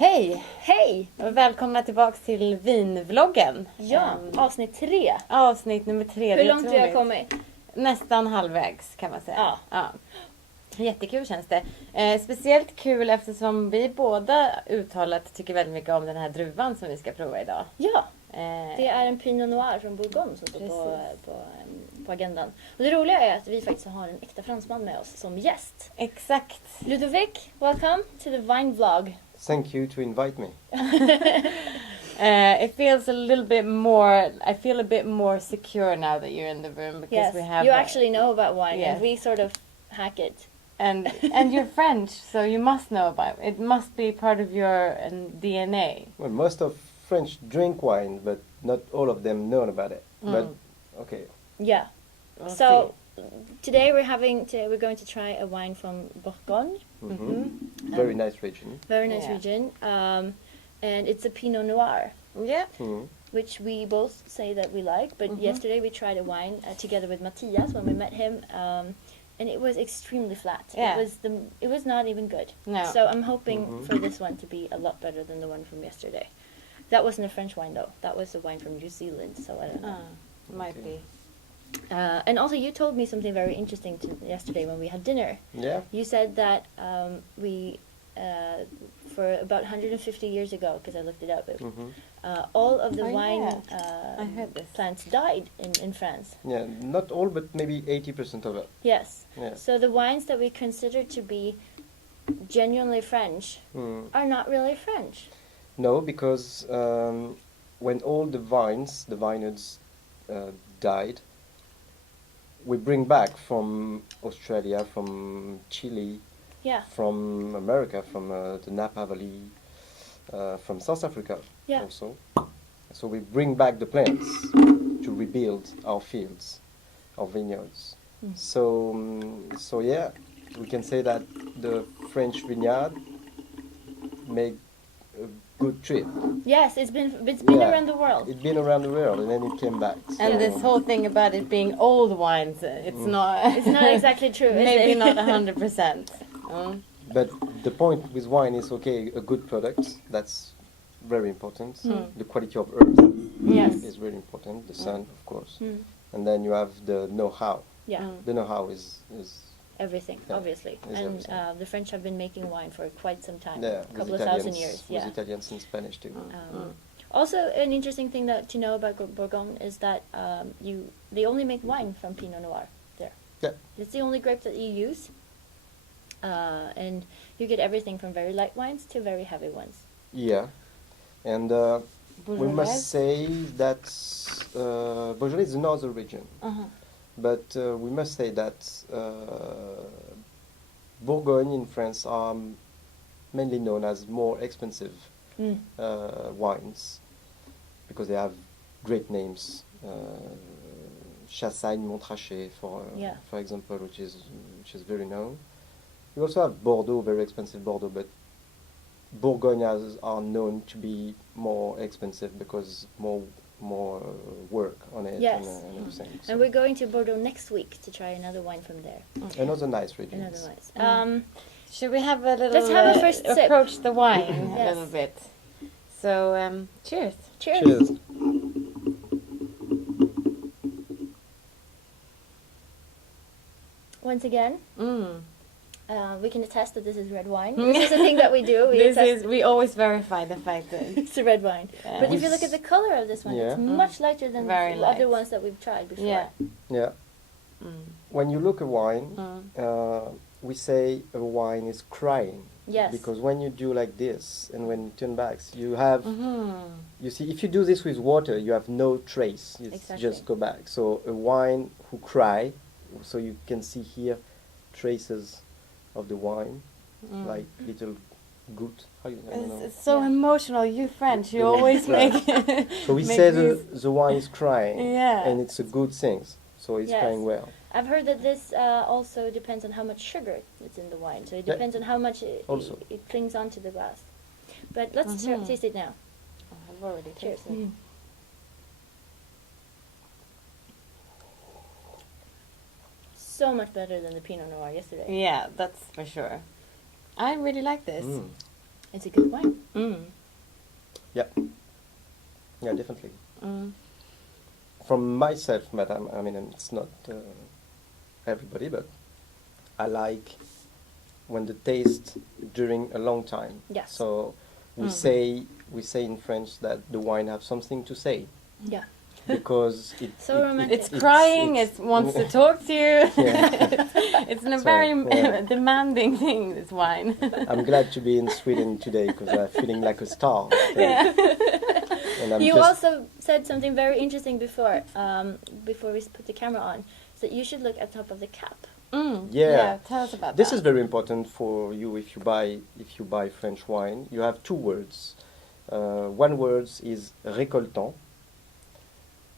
Hej! Hej! Och välkomna tillbaka till Vinvloggen. Ja, avsnitt 3. Avsnitt nummer 3. Hur långt vi har kommit? Nästan halvvägs kan man säga. Ja. Jättekul känns det. Speciellt kul eftersom vi båda uttalat tycker väldigt mycket om den här druvan som vi ska prova idag. Ja, det är en Pinot Noir från Bourgogne som står på agendan. Och det roliga är att vi faktiskt har en äkta fransman med oss som gäst. Exakt. Ludovic, welcome to the Vinvlog. Thank you to invite me. It feels a little bit more. I feel a bit more secure now that you're in the room because Yes, we have. you actually know about wine, Yes. and we sort of hack it. And you're French, so you must know about it. It must be part of your DNA. Well, most of French drink wine, but not all of them know about it. But okay, Yeah. We'll So today we're going to try a wine from Bourgogne. very nice region. Very nice Yeah. region. And it's a Pinot Noir, see. Yeah. which we both say that we like. But yesterday we tried a wine together with Matthias when we met him, and it was extremely flat. Yeah. It was not even good. No. So I'm hoping for this one to be a lot better than the one from yesterday. That wasn't a French wine though. That was a wine from New Zealand. So I don't know. Might Okay. be. And also you told me something very interesting yesterday when we had dinner. Yeah. You said that we, for about 150 years ago, because I looked it up, all of the wine I heard this. plants died in France. Yeah, not all, but maybe 80% of it. Yes. Yeah. So the wines that we consider to be genuinely French are not really French. No, because when all the vineyards died, we bring back from Australia, from Chile, Yeah. from America, from the Napa Valley, from South Africa Yeah. also. So we bring back the plants to rebuild our fields, our vineyards. So yeah, we can say that the French vineyard made a good trip. Yes, it's been Yeah. around the world. It's been around the world and then it came back. And So- this whole thing about it being old wines, it's not. It's not exactly true, is Maybe it? not 100%. But the point with wine is, okay, a good product, that's very important. The quality of earth Yes. is very important, the sun, of course. Mm. And then you have the know-how. Yeah. The know-how is Everything, Yeah, obviously. it's And everything. the French have been making wine for quite some time, yeah, a couple of thousand years. with Yeah. Italians and Spanish too. Also, an interesting thing to know about Bourgogne is that they only make wine from Pinot Noir there. Yeah. It's the only grape that you use, and you get everything from very light wines to very heavy ones. Yeah, and we must say that Beaujolais is another region. But we must say that Bourgogne in France are mainly known as more expensive wines because they have great names. Chassagne, Montrachet, for example, which is very known. We also have Bordeaux, very expensive Bordeaux, but Bourgogne are known to be more expensive because more work on it. Yes. And everything. So And we're going to Bordeaux next week to try another wine from there. another nice region. Another wine. Should we have a little? Let's have a first sip. approach the wine a Yes. little bit. So cheers. Cheers. Cheers. Once again, Mm. we can attest that this is red wine. This is a thing that we do. We always verify the fact that It's a red wine. Yeah. But if you look at the color of this one, Yeah. it's much lighter than Very the light. other ones that we've tried before. yeah. Yeah. When you look at wine, Mm. we say a wine is crying. Yes. Because when you do like this and when you turn back, you have, you see, if you do this with water, you have no trace. It's Exactly. just go back. So a wine who cry, so you can see here traces of the wine, like little gout. I don't know. It's so Yeah. emotional. You French, you The always cry. make. So we make say these- the wine is crying, Yeah. and it's a good thing. So it's Yes. crying well. I've heard that this also depends on how much sugar is in the wine. So it Yeah. depends on how much Also. it clings onto the glass. But let's taste it now. I've already Cheers. tasted. So much better than the Pinot Noir yesterday. Yeah, that's for sure. I really like this. It's a good wine. Yeah, definitely. Mm. From myself, madam, I mean, and it's not everybody, but I like when the taste during a long time. Yes. So we say in French that the wine have something to say Yeah. because So romantic. It's crying. It wants to talk to you. Yeah. It's a So, very yeah. demanding thing. This wine. I'm glad to be in Sweden today because I'm feeling like a star. Yeah. And I'm You just, also said something very interesting before we put the camera on, so that you should look at top of the cap. Yeah. Tell us about This that. is very important for you if you buy French wine. You have two words. One word is récoltant,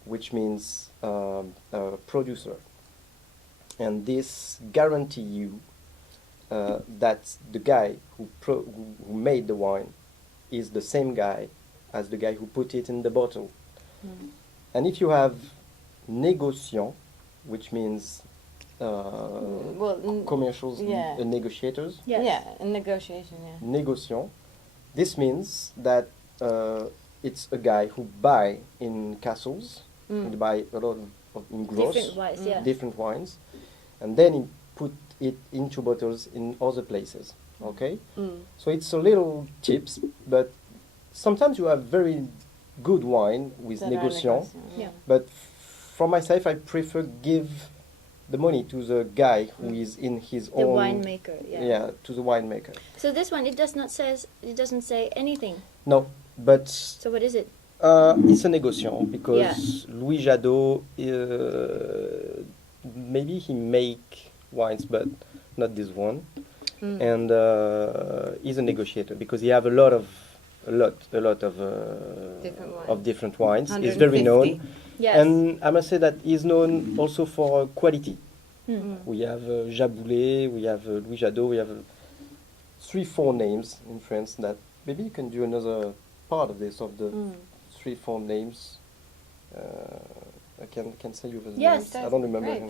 which means producer, and this guarantee you that the guy who made the wine is the same guy as the guy who put it in the bottle. And if you have négociant, which means commercials, negotiators, Yes. Yeah, a negotiation. Yeah. négociant, this means that it's a guy who buy in castles, he buy a lot of in gross, Different wines, yes. different wines, and then he put it into bottles in other places. Okay, so it's a little tips, but sometimes you have very good wine with That are négociant, Yeah. but for myself, I prefer give the money to the guy who is in his The own winemaker. Yeah. yeah, to the winemaker. So this one, it doesn't say anything. No, but So what is it? it's a négociant because Louis Jadot, maybe he make wines, but not this one. And he's a negotiator because he have a lot of different wines. He's very 150. known, Yes. and I must say that he's known also for quality. We have Jaboulet, we have Louis Jadot, we have 3-4 names in France that maybe you can do another part of this of the 3-4 names. I can say you the Yes, names. I don't remember. great.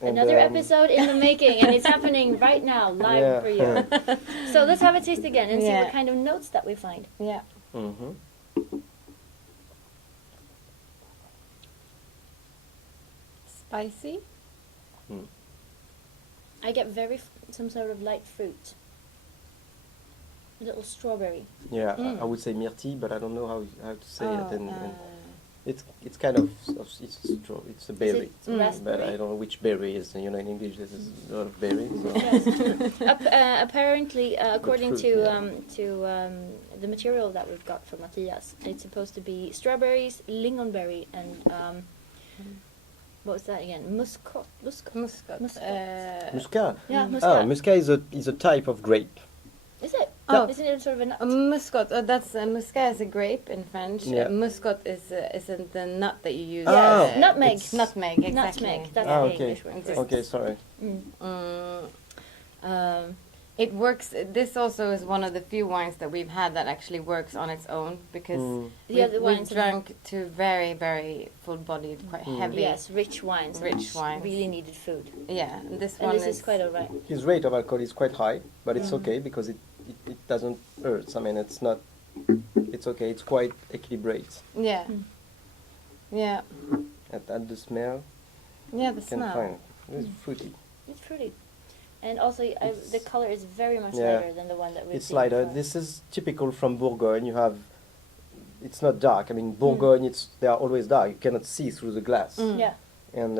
And, Another episode in the making, and it's happening right now, live for you. So let's have a taste again and see Yeah. what kind of notes that we find. Yeah. Mhm. Spicy. I get some sort of light fruit. A little strawberry. Yeah, I would say myrtille, but I don't know how to say it. And it's kind of it's a berry, Is it raspberry? but I don't know which berry is. You know, in English there's a lot of berries. So. Yes. Apparently, according fruit, to the material that we've got from Matthias, it's supposed to be strawberries, lingonberry, and what was that again? Muscat. Muscat. Muscat. Yeah, muscat. Ah, muscat is a type of grape. Is it? Oh. Isn't it sort of a nut? Muscat. That's muscat is a grape in French. Yeah. Muscat isn't the nut that you use. Oh. Nutmeg. It's nutmeg. Exactly. Nutmeg. That's Ah, the okay. English word. for it. Okay, sorry. It works. This also is one of the few wines that we've had that actually works on its own because The other we've wines drunk two very, very full-bodied, quite heavy. Yes, rich wines. Rich wines. Really needed food. Yeah, and this And one this is quite alright. His rate of alcohol is quite high, but it's okay because it doesn't hurt. I mean, it's not. It's okay. It's quite equilibrated. Yeah. Yeah. At the smell, Yeah, the you can smell. find it. It's fruity. It's fruity. And also, the color is very much Yeah. lighter than the one that we've It's seen lighter. before. This is typical from Bourgogne. You have. It's not dark. I mean, Bourgogne. They are always dark. You cannot see through the glass. Yeah. And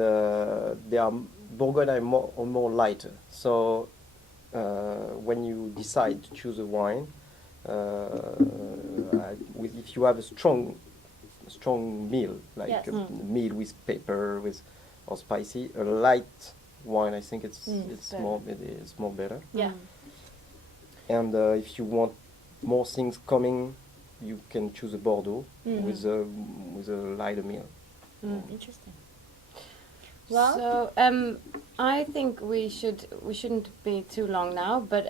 Bourgogne are more lighter. So when you decide to choose a wine, if you have a strong meal, like Yes. a meal with pepper or spicy, a light wine, I think it's better. more better. Yeah. And if you want more things coming, you can choose a Bordeaux with a lighter meal. Interesting. Well, So I think we shouldn't be too long now, but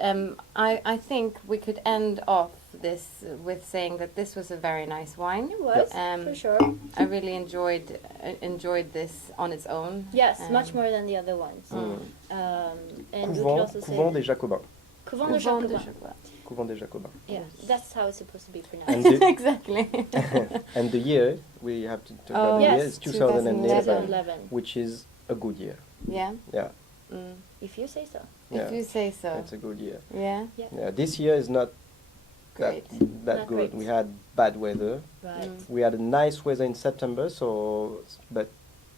I think we could end off this with saying that this was a very nice wine. it was, for sure. I really enjoyed this on its own. Yes, much more than the other ones. And we could also say Couvent des Jacobins. Couvent de Couvent de Jacobins. Chocolat. Couvent des Jacobins. Yeah, Yes. that's how it's supposed to be pronounced. And the, Exactly. and the year, we have to talk Oh, about the year, yes, is 2011, 2011. which is a good year. Yeah. Yeah, Mm. If you say so. yeah. If you say so. It's a good year. Yeah. Yeah, this year is not Great. that Not good. great. We had bad weather. Right. Mm. We had a nice weather in September, so but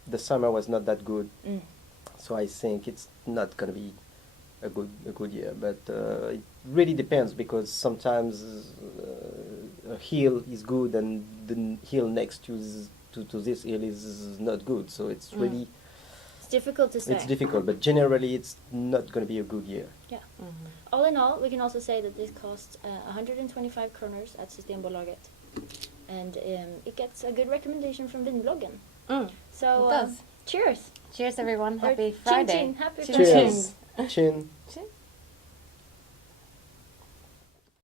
the summer was not that good. Mm. So I think it's not going to be a good year. But it really depends, because sometimes a hill is good and the hill next to this hill is not good. So it's really It's difficult to say. it's difficult. But generally, it's not going to be a good year. Mhm. All in all, we can also say that this costs 125 kroners at Systembolaget. And it gets a good recommendation from Vinvloggen. Mm. So, It does. cheers! Cheers, everyone. Or Happy chin Friday. chin, happy Chin Friday. Cheers. Chin. Chin.